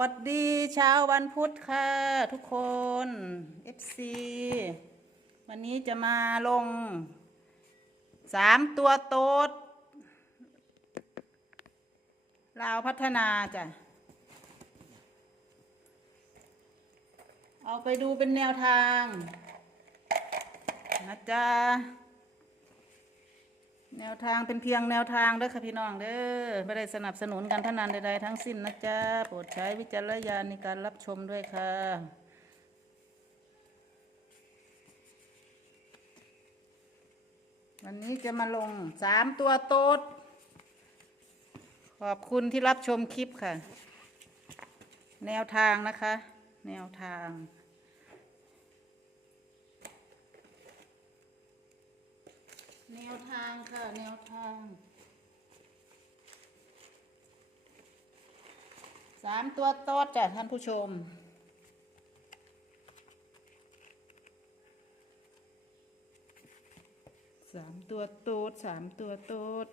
วัสดีเช้าวันพุธค่ะทุกคน FC วันนี้จะมาลงสามตัวโต๊ดลาวพัฒนาจ้ะ เอาไปดูเป็นแนวทางนะจ๊ะ แนวทางเป็นเพียงแนวทางเด้อค่ะพี่น้องเด้อไม่ได้สนับสนุนการพนันใดๆทั้งสิ้นนะจ๊ะโปรดใช้วิจารณญาณในการรับชมด้วยค่ะวันนี้จะมาลงสามตัวโต๊ด ขอบคุณที่รับชมคลิปค่ะ แนวทางนะคะ แนวทาง แนวทางค่ะ แนวทางสามตัวโต๊ดจ้ะท่านผู้ชม สามตัวโต๊ดสามตัวโต๊ด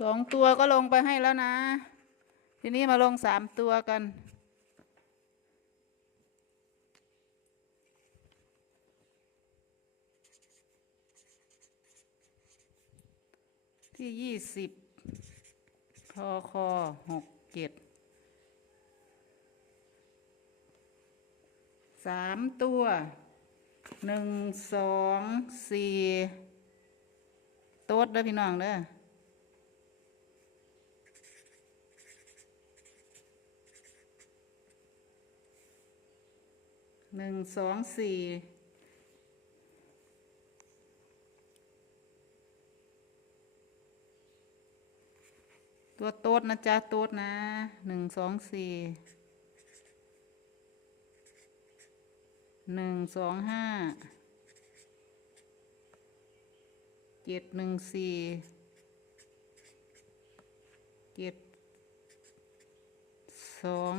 สองตัวก็ลงไปให้แล้วนะ ทีนี้มาลงสามตัวกัน ที่ยี่สิบพอคอหกเจ็ดสามตัวหนึ่งสองสี่โต๊ดเด้อพี่น้องเด้อ หนึ่งสองสี่ตัวโต๊ดนะจ๊ะโต๊ดนะหนึ่งสองสี่หนึ่งสองห้าเจ็ดหนึ่งสี่เจ็ดสอง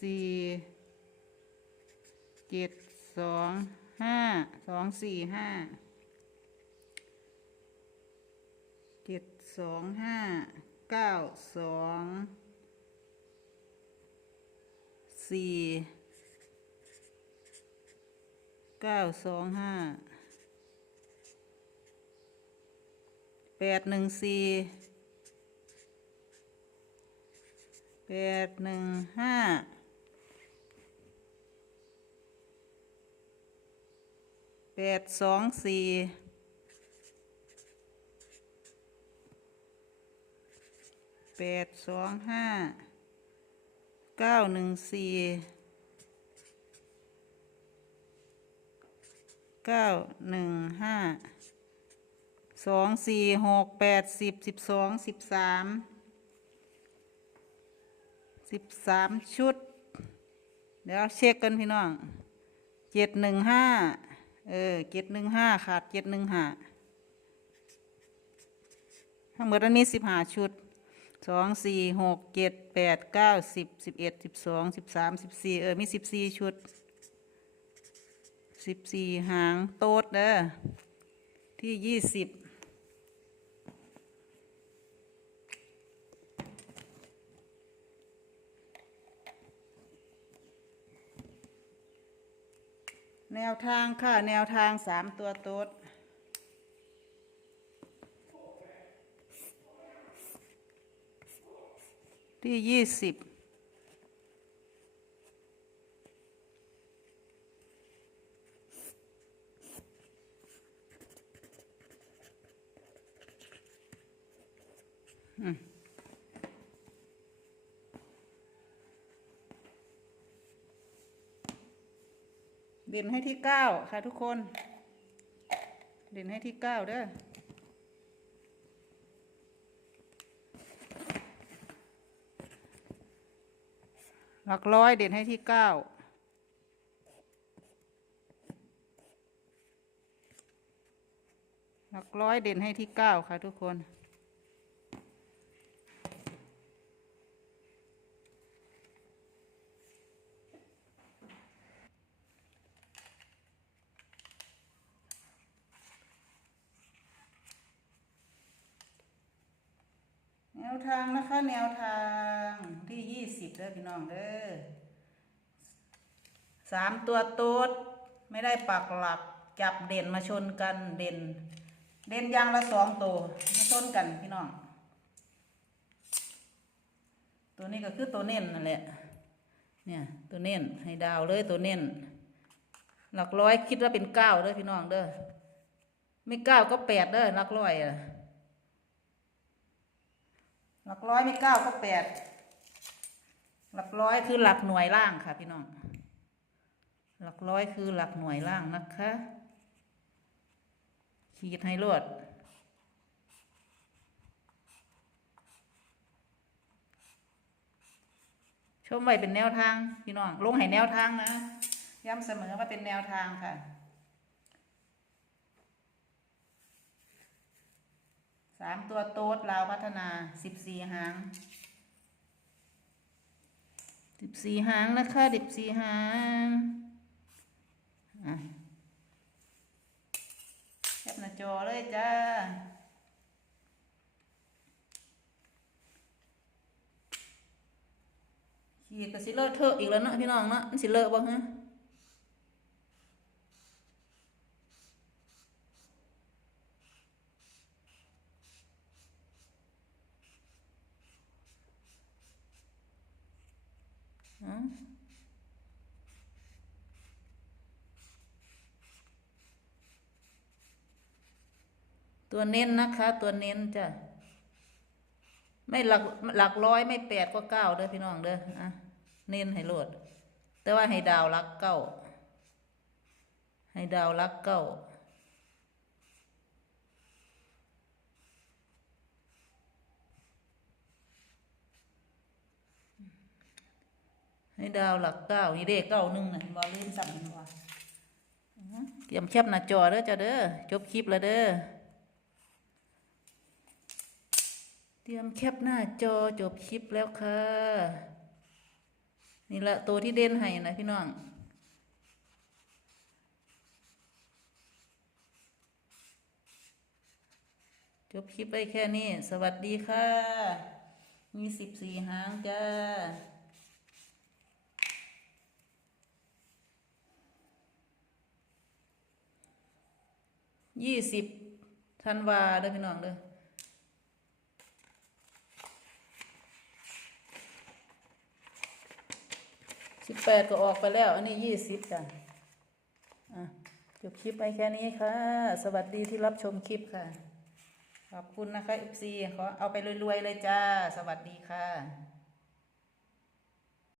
สี่ เจ็ดสองห้าสองสี่ห้าเจ็ดสองห้าเก้าสองสี่เก้าสองห้าแปดหนึ่งสี่แปดหนึ่งห้า แปดสองสี่แปดสองห้าเก้าหนึ่งสี่เก้าหนึ่งห้าสองสี่หกแปดสิบสิบสองสิบสามสิบสามชุด เดี๋ยวเช็คกันพี่น้องเจ็ดหนึ่งห้า เออเจ็ดหนึ่งห้าขาดเจ็ดหนึ่งห้าทั้งหมดอันนี้สิบห้าชุดสองสี่หกเจ็ดแปดเก้าสิบสิบเอ็ดสิบสองสิบสามสิบสี่เออมีสิบสี่ชุดสิบสี่หางโต๊ดเด้อที่ยี่สิบ แนวทางค่ะ แนวทางสามตัวโต๊ดที่ยี่สิบอืม ด่นให้ที่เก้าค่ะทุกคนเด่นให้ที่เก้าเด้อหลักร้อยเด่นให้ที่เก้าหลักร้อยเด่นให้ที่เก้าค่ะทุกคน ห ทางนะคะ แนวทางที่ยี่สิบเด้อพี่น้องเด้อสามตัวโต๊ดไม่ได้ปักหลักจับเด่นมาชนกันเด่น เด่นยางละสองตัวมาชนกันพี่น้อง ตัวนี้ก็คือตัวเน้นนั่นแหละเนี่ยตัวเน้นให้ดาวเลยตัวเน้น หลักร้อยคิดว่าเป็นเก้าเด้อพี่น้องเด้อไม่เก้าก็แปดเด้อหลักร้อยอะ หลักร้อยไม่เก้าก็แปดหลักร้อยคือหลักหน่วยล่างค่ะ พี่น้อง หลักร้อยคือหลักหน่วยล่างนะคะ ขีดให้รวดชมไว้เป็นแนวทาง พี่น้องลงให้แนวทางนะย้ำเสมอว่าเป็นแนวทางค่ะ สามตัวโต๊ดลาวพัฒนาสิบสี่หางสิบสี่หางนะคะสิบสี่หางแคปหน้าจอเลยจ้าขีดก็สิเลอะเทอะอีกแล้วเนาะพี่น้องเนาะมันสิเลอะบ่ฮะ ตัวเน้นนะคะ ตัวเน้นจ้ะไม่หลักหลักร้อยไม่แปดก็เก้าเด้อพี่น้องเด้ออะเน้นให้โลด แต่ว่าให้ดาวรักเก้าให้ดาวรักเก้า ให้ดาวหลักเก้านี่เด็กเก้าหนึ่งนะบอลืมสั่งว่าเตรียมแคปหน้าจอเด้อจ้ะเด้อจบคลิปแล้วเด้อเตรียมแคปหน้าจอจบคลิปแล้วค่ะ นี่แหละตัวที่เด่นให้นะพี่น้องจบคลิปไปแค่นี้ สวัสดีค่ะ มีสิบสี่หางจ้า ยี่สิบธันวาเด้อพี่น้องเด้อสิบแปดก็ออกไปแล้ว อันนี้ยี่สิบจ้ะอะจบคลิปไปแค่นี้ค่ะ สวัสดีที่รับชมคลิปค่ะ ขอบคุณนะคะ FC ขอเอาไปรวยๆเลยจ้า สวัสดีค่ะ